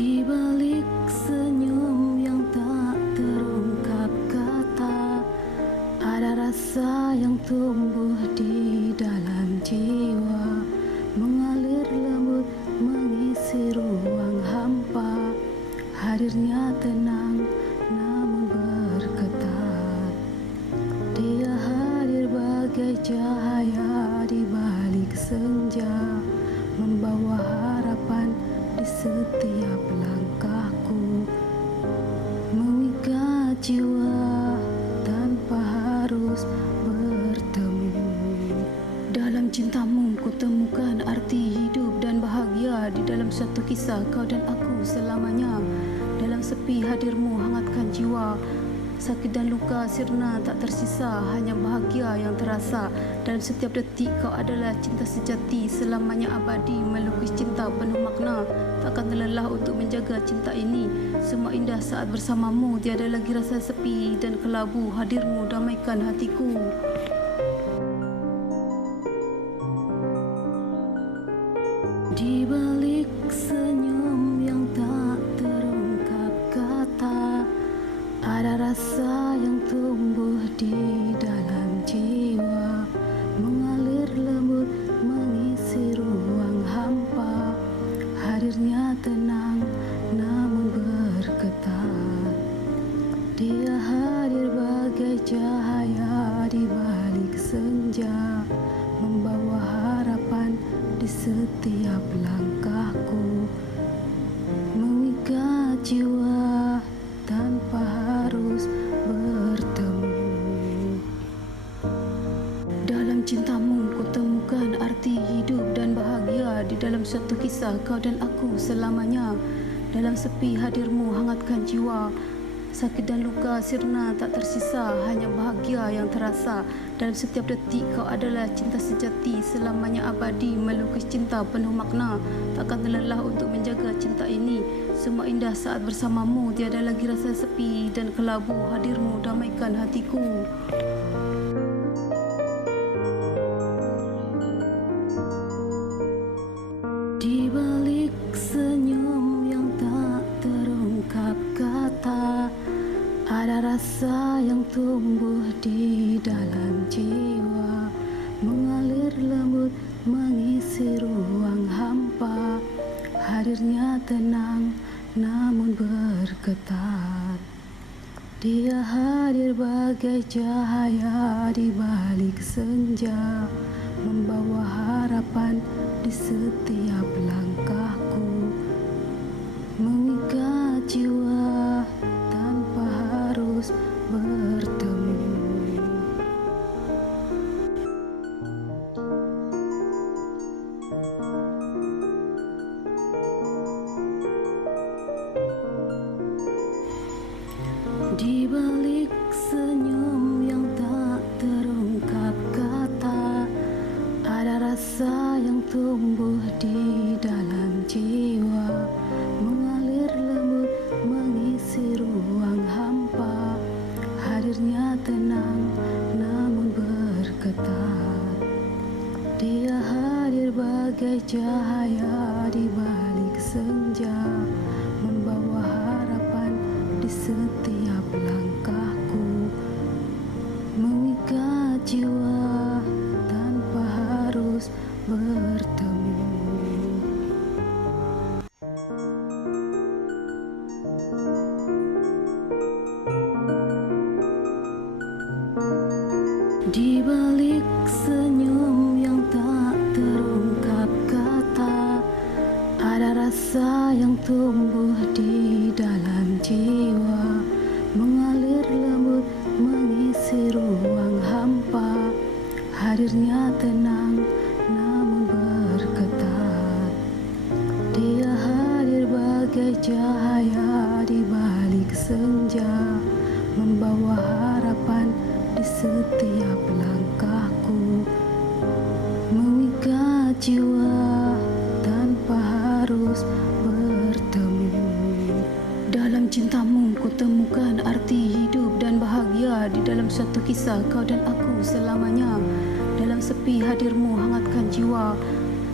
Di balik senyum yang tak terungkap kata, ada rasa yang tumbuh di dalam jiwa, mengalir lembut mengisi ruang hampa. Hadirnya tenang namun bergetar. Dia hadir bagai cahaya di balik senja, membawa harapan di setiap langkahku, mengikat jiwa tanpa harus bertemu. Dalam cintamu ku temukan arti hidup dan bahagia. Di dalam suatu kisah kau dan aku selamanya. Dalam sepi hadirmu hangatkan jiwa. Sakit dan luka sirna tak tersisa, hanya bahagia yang terasa. Dalam setiap detik kau adalah cinta sejati, selamanya abadi melukis cinta penuh makna. Takkan terlelah untuk menjaga cinta ini. Semua indah saat bersamamu, tiada lagi rasa sepi dan kelabu. Hadirmu damaikan hatiku. Di balik senyum yang tak terungkap kata, ada rasa yang tumbuh di dalam jiwa, mengalir lembut mengisi ruang hampa. Hadirnya tenang namun bergetar. Dia hadir bagai cahaya di balik senja, membawa harapan di setiap langkahku, mengikat jiwa tanpa harus bertemu. Dalam cintamu ku temukan arti hidup dan bahagia. Di dalam suatu kisah kau dan aku selamanya. Dalam sepi hadirmu hangatkan jiwa. Sakit dan luka sirna tak tersisa, hanya bahagia yang terasa. Dalam setiap detik kau adalah cinta sejati, selamanya abadi melukis cinta penuh makna. Takkan terlelah untuk menjaga cinta ini. Semua indah saat bersamamu, tiada lagi rasa sepi dan kelabu. Hadirmu damaikan hatiku. Di balik senyum yang tak terungkap kata, ada rasa yang tumbuh di dalam jiwa, mengalir lembut mengisi ruang hampa. Hadirnya tenang namun bergetar. Dia hadir bagai cahaya di balik senja, membawa harapan di setiap langkahku, mengikat jiwa tanpa harus bertemu. Di balik senyum yang tak terungkap kata, ada rasa yang tumbuh di dalam jiwa, mengalir lembut mengisi ruang hampa. Hadirnya tenang namun bergetar. Dia hadir bagai cahaya di balik senja, membawa harapan di setiap langkahku, mengikat jiwa tanpa harus bertemu. Di balik senyum yang tak terungkap kata, ada rasa yang tumbuh di dalam jiwa, mengalir lembut mengisi ruang hampa. Hadirnya tenang namun bergetar. Dia hadir bagai cahaya di balik senja, membawa harapan di setiap langkahku, mengikat jiwa tanpa harus bertemu. Dalam cintamu ku temukan arti hidup dan bahagia. Di dalam suatu kisah kau dan aku selamanya. Dalam sepi hadirmu hangatkan jiwa.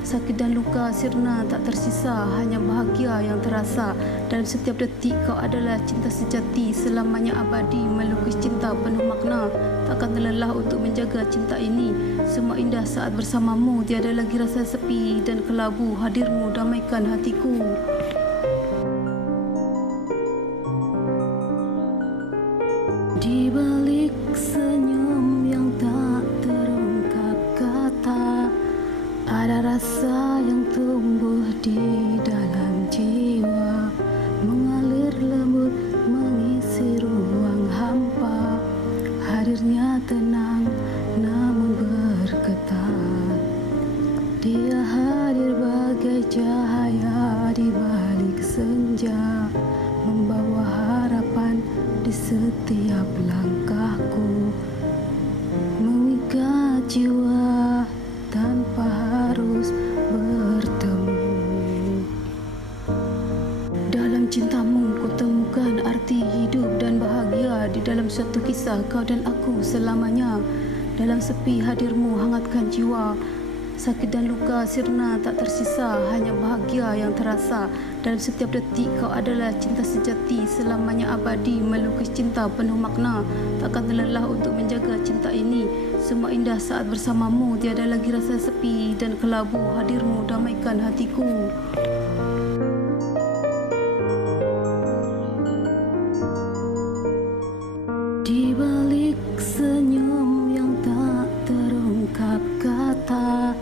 Sakit dan luka sirna tak tersisa, hanya bahagia yang terasa. Dalam setiap detik kau adalah cinta sejati, selamanya abadi melukis cinta penuh makna. Takkan terlelah untuk menjaga cinta ini. Semua indah saat bersamamu, tiada lagi rasa sepi dan kelabu. Hadirmu damaikan hatiku. Di balik senyum yang tak terungkap kata, ada rasa yang tumbuh di dalam jiwa, mengalir lembut mengisi ruang hampa. Hadirnya tenang namun bergetar. Dia hadir bagai cahaya di balik senja, membawa harapan di setiap langkahku, mengikat jiwa tanpa harus bertemu. Dalam cintamu ku temukan arti hidup dan bahagia. Di dalam suatu kisah kau dan aku selamanya. Dalam sepi hadirmu hangatkan jiwa. Sakit dan luka sirna tak tersisa, hanya bahagia yang terasa. Dalam setiap detik kau adalah cinta sejati, selamanya abadi melukis cinta penuh makna. Takkan terlelah untuk menjaga cinta ini. Semua indah saat bersamamu, tiada lagi rasa sepi dan kelabu. Hadirmu damaikan hatiku. Di balik senyum yang tak terungkap kata,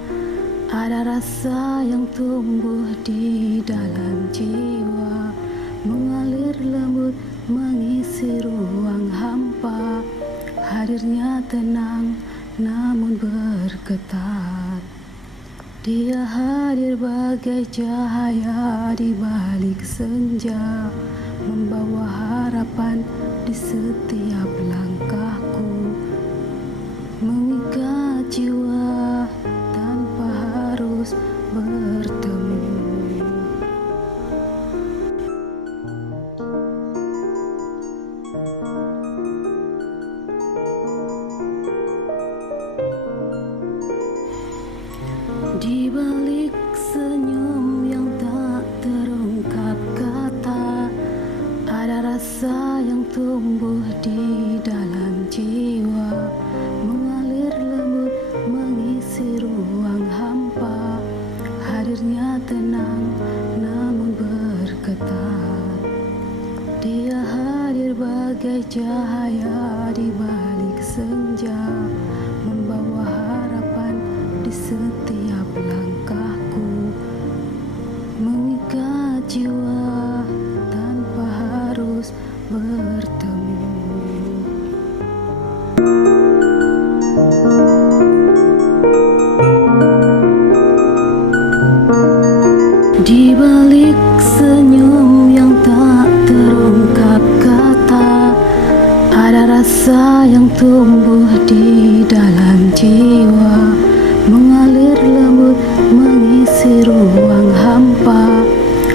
ada rasa yang tumbuh di dalam jiwa, mengalir lembut mengisi ruang hampa. Hadirnya tenang namun bergetar. Dia hadir bagai cahaya di balik senja, membawa harapan di setiap langkahku, mengikat jiwa tanpa harus bertemu. Di balik senyum yang tak terungkap kata, ada rasa yang tumbuh di dalam jiwa, mengalir lembut mengisi ruang hampa. Hadirnya tenang namun bergetar. Dia hadir bagai cahaya di balik senja, membawa harapan di setiap langkahku, mengikat jiwa tanpa harus bertemu. Di balik senyum yang tak terungkap kata, ada rasa yang tumbuh di dalam jiwa, mengalir lembut mengisi ruang hampa.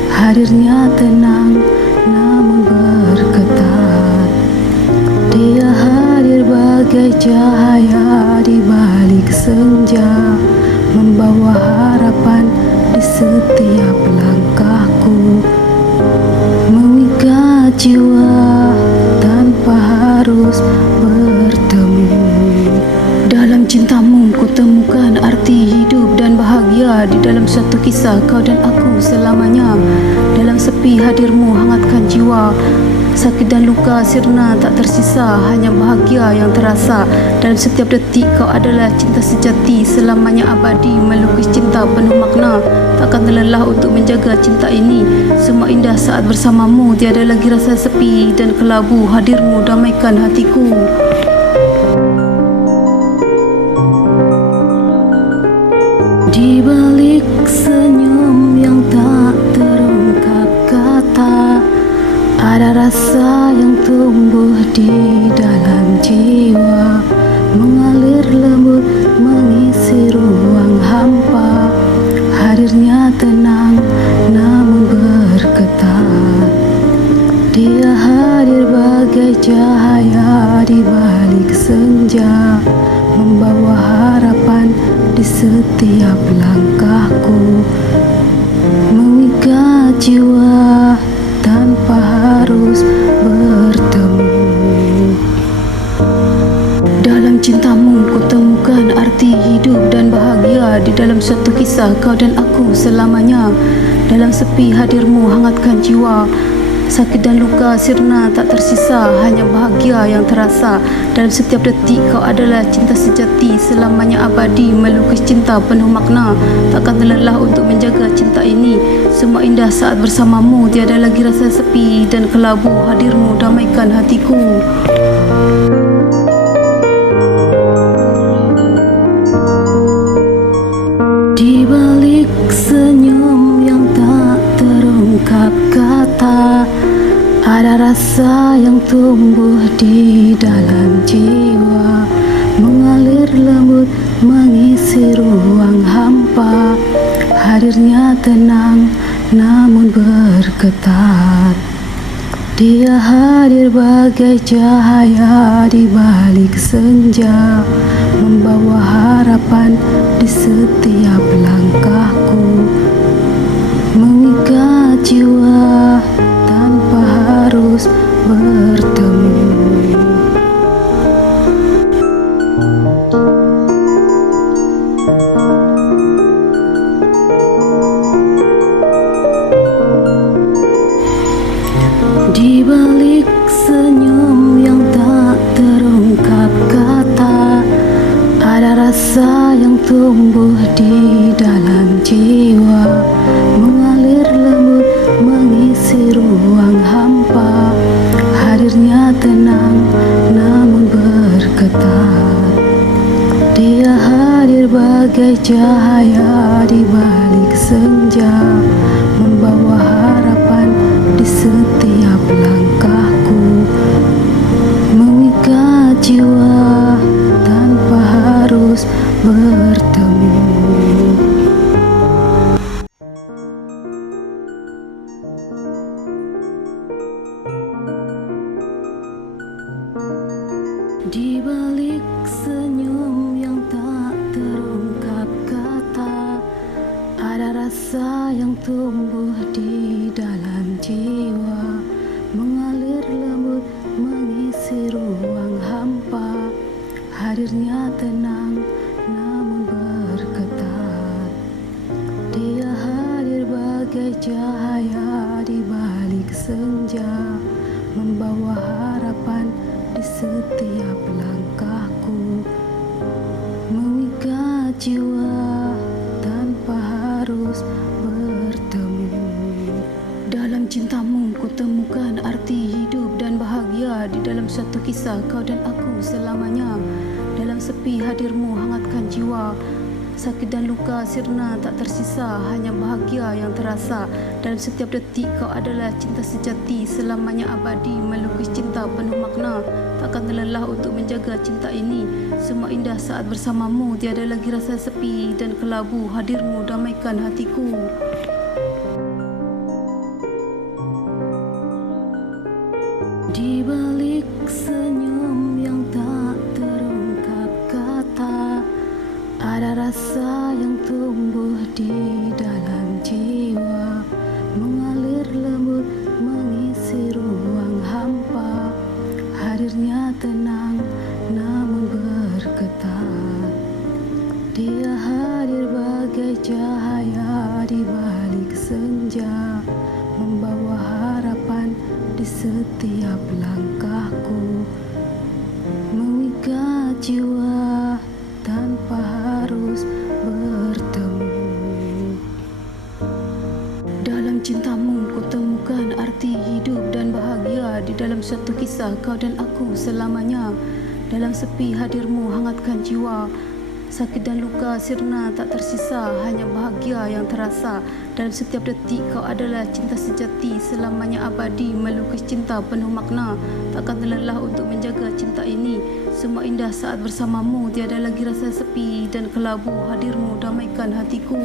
Hadirnya tenang namun bergetar. Dia hadir bagai cahaya di balik senja, membawa harapan di setiap langkahku, mengikat jiwa tanpa harus bertemu. Dalam cintamu ku temukan arti hidup dan bahagia. Di dalam suatu kisah kau dan aku selamanya. Dalam sepi hadirmu hangatkan jiwa. Sakit dan luka sirna tak tersisa, hanya bahagia yang terasa. Dalam setiap detik kau adalah cinta sejati, selamanya abadi melukis cinta penuh makna. Takkan terlelah untuk menjaga cinta ini. Semua indah saat bersamamu, tiada lagi rasa sepi dan kelabu. Hadirmu damaikan hatiku. Di balik senyum yang tak terungkap kata, ada rasa yang tumbuh di dalam jiwa, mengalir lembut mengisi ruang hampa. Hadirnya tenang namun bergetar. Dia hadir bagai cahaya di balik senja, membawa harapan di setiap langkahku, cintamu ku temukan arti hidup dan bahagia. Di dalam suatu kisah kau dan aku selamanya. Dalam sepi hadirmu hangatkan jiwa. Sakit dan luka sirna tak tersisa, hanya bahagia yang terasa. Dalam setiap detik kau adalah cinta sejati, selamanya abadi melukis cinta penuh makna. Takkan terlelah untuk menjaga cinta ini. Semua indah saat bersamamu, tiada lagi rasa sepi dan kelabu. Hadirmu damaikan hatiku. Di balik senyum yang tak terungkap kata, ada rasa yang tumbuh di dalam jiwa, mengalir lembut mengisi ruang hampa. Hadirnya tenang namun bergetar. Dia hadir bagai cahaya di balik senja, membawa harapan di setiap langkahku, mengikat jiwa tanpa harus bertemu. Di balik senyum yang tak terungkap kata, ada rasa yang tumbuh di dalam jiwa, mengalir lembut mengisi ruang hampa. Hadirnya tenang namun bergetar. Dia hadir bagai cahaya di balik senja, membawa harapan di setiap langkahku, mengikat jiwa tanpa harus bertemu. Di balik senyum yang tak terungkap kata, ada rasa yang tumbuh di dalam jiwa, mengalir lembut mengisi ruang hampa. Hadirnya tenang namun bergetar. Dia hadir bagai cahaya di balik senja, membawa harapan di setiap langkahku, mengikat jiwa tanpa harus bertemu. Dalam cintamu ku temukan arti hidup dan bahagia. Di dalam suatu kisah kau dan aku selamanya. Dalam sepi hadirmu hangatkan jiwa. Sakit dan luka sirna tak tersisa, hanya bahagia yang terasa. Dalam setiap detik kau adalah cinta sejati, selamanya abadi melukis cinta penuh makna. Takkan terlelah untuk menjaga cinta ini. Semua indah saat bersamamu, tiada lagi rasa sepi dan kelabu. Hadirmu damaikan hatiku. Di balik senyum yang tak terungkap kata, ada rasa yang tumbuh di dalam jiwa, mengalir lembut mengisi ruang hampa. Hadirnya tenang namun bergetar. Dia hadir bagai cahaya di balik senja, membawa harapan di setiap langkahku, mengikat jiwa tanpa harus bertemu. Dalam cintamu ku temukan arti hidup dan bahagia. Di dalam suatu kisah kau dan aku selamanya. Dalam sepi hadirmu hangatkan jiwa. Sakit dan luka sirna tak tersisa, hanya bahagia yang terasa. Dalam setiap detik kau adalah cinta sejati, selamanya abadi melukis cinta penuh makna. Takkan terlelah untuk menjaga cinta ini. Semua indah saat bersamamu, tiada lagi rasa sepi dan kelabu. Hadirmu damaikan hatiku.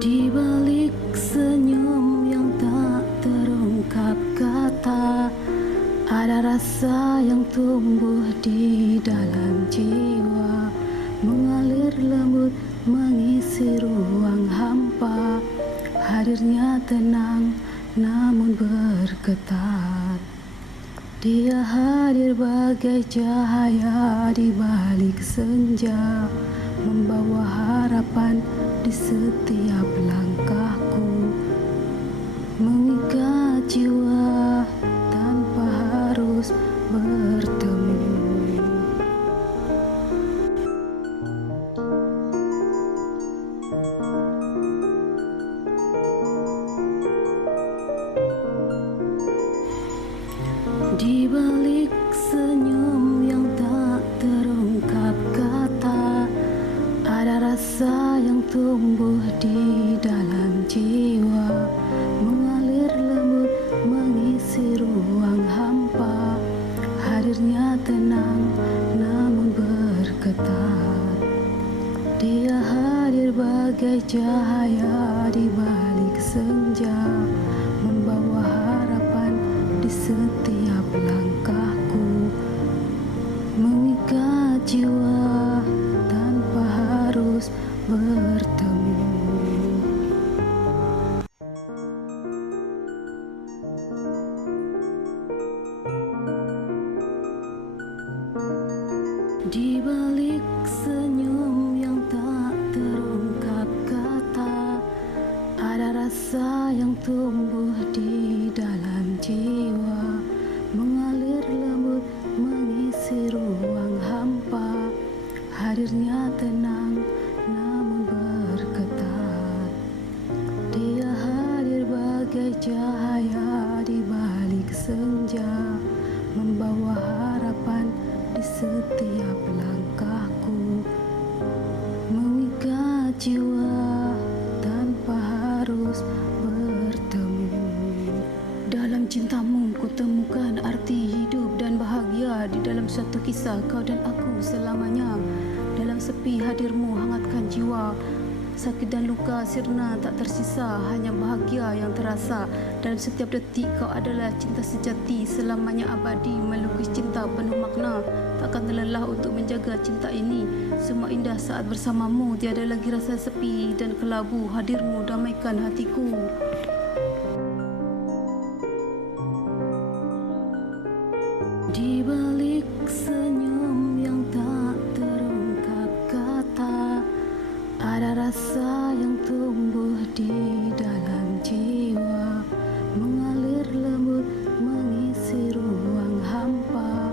Di balik senyum yang tak terungkap kata, ada rasa yang tumbuh di dalam jiwa, mengalir lembut mengisi ruang hampa. Hadirnya tenang namun bergetar. Dia hadir bagai cahaya di balik senja, membawa harapan di setiap langkahku, mengikat jiwa tanpa harus bertemu. Di balik senyum yang tak terungkap kata, ada rasa yang tumbuh di dalam jiwa, mengalir lembut mengisi ruang hampa. Hadirnya tenang namun bergetar. Dia hadir bagai cahaya di balik senja, membawa harapan di setiap langkahku, mengikat jiwa tanpa harus bertemu. Di balik senyum yang tak terungkap kata, ada rasa yang tumbuh di dalam jiwa, mengalir lembut mengisi ruang hampa. Hadirnya tenang namun bergetar. Dia hadir bagai cahaya di balik senja, membawa harapan di setiap langkahku, mengikat jiwa tanpa harus bertemu. Dalam cintamu ku temukan arti hidup dan bahagia. Di dalam satu kisah kau dan aku selamanya. Dalam sepi hadirmu hangatkan jiwa. Sakit dan luka sirna tak tersisa, hanya bahagia yang terasa. Dalam setiap detik kau adalah cinta sejati, selamanya abadi melukis cinta penuh makna. Takkan terlelah untuk menjaga cinta ini. Semua indah saat bersamamu, tiada lagi rasa sepi dan kelabu. Hadirmu damaikan hatiku. Di balik senyum yang tak terungkap kata, ada rasa yang tumbuh di dalam jiwa, mengalir lembut mengisi ruang hampa.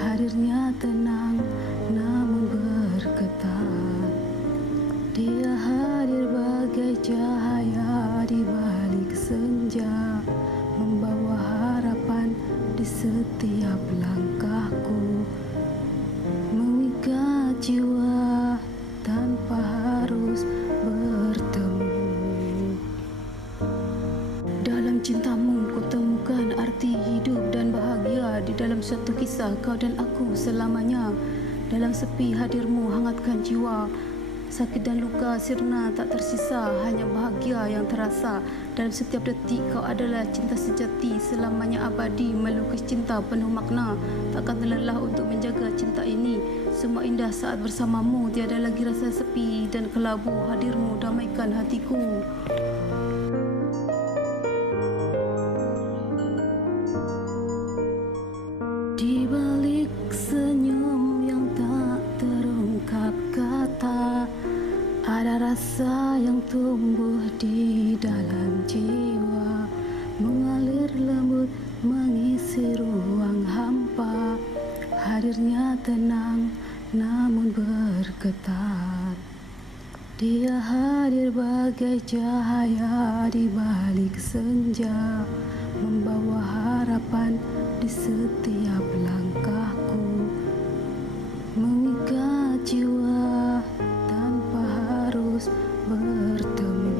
Hadirnya tenang namun bergetar. Dia hadir bagai cahaya di balik senja, membawa harapan di setiap langkahku, mengikat jiwa tanpa harus bertemu. Dalam cintamu ku temukan arti hidup dan bahagia. Di dalam satu kisah kau dan aku selamanya. Dalam sepi hadirmu hangatkan jiwa. Sakit dan luka sirna tak tersisa, hanya bahagia yang terasa. Dalam setiap detik kau adalah cinta sejati, selamanya abadi melukis cinta penuh makna. Takkan terlelah untuk menjaga cinta ini. Semua indah saat bersamamu, tiada lagi rasa sepi dan kelabu. Hadirmu damaikan hatiku. Di balik senyum yang tak terungkap kata, ada rasa yang tumbuh di dalam jiwa, mengalir lembut mengisi ruang hampa. Hadirnya tenang namun bergetar. Dia hadir bagai cahaya di balik senja, membawa harapan di setiap langkahku, mengikat jiwa tanpa harus bertemu.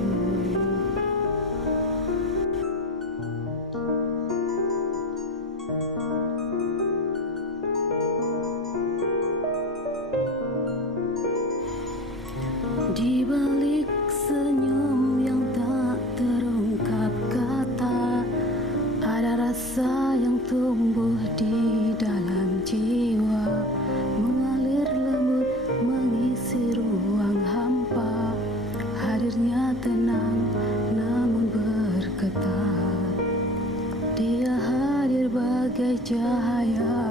Di balik senyum yang tak terungkap kata, ada rasa yang tumbuh di dalam jiwa, mengalir lembut mengisi ruang hampa. Hadirnya tenang namun bergetar. sebagai cahaya